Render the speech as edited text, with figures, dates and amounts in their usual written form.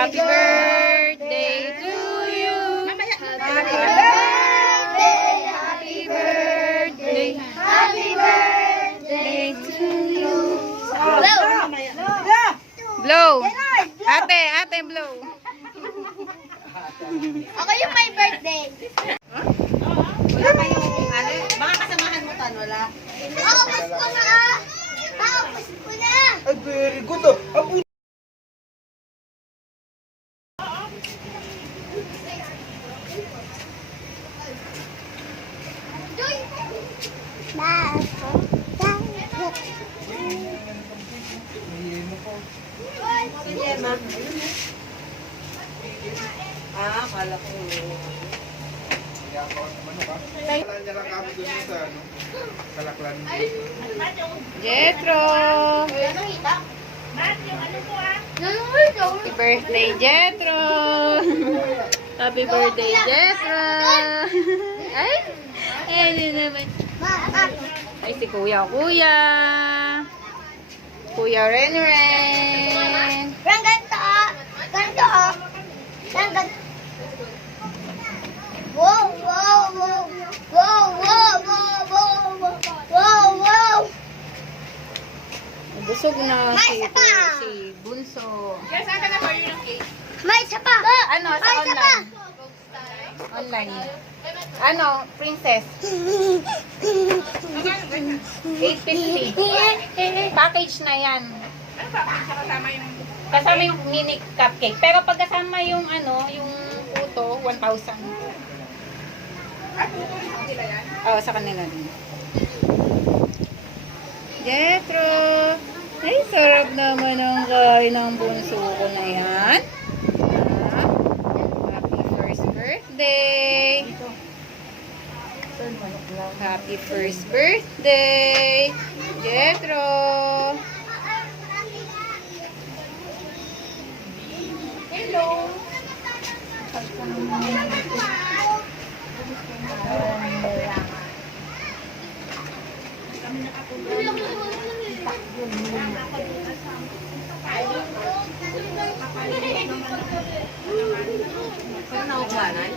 Happy birthday to you. Happy birthday. Happy birthday to you. Blow. Ate, blow. Ako yung may birthday. Wala kayong, baka kasamahan mo tan, wala? Tapos ko na! Tapos ko na! Ay, very good oh. Apo. Si Gemma. Akala ko. Wala niya lang kami dun sa Kalaklan. Jetro. Happy birthday, Jetro. Happy birthday, Jetro. Ay, hindi naman. Ay, si Kuya. Kuya Ren. Parang ganito. Ganito. Ganito. Wow, wow, wow. Wow, wow, wow, wow, wow, wow. Busog na May isa pa. si Bunso. May isa pa. Ano, sa online? Online. Ano, princess? 850. Package na yan. Kasama yung mini cupcake. Pero pag kasama yung ano, yung puto, 1,000. Oo, sa kanila din. Jetro! Ay, sarap naman ang kain ng bunso ko na yan. Ah, happy first birthday! Happy first birthday! Jetro! Pero naukuha na.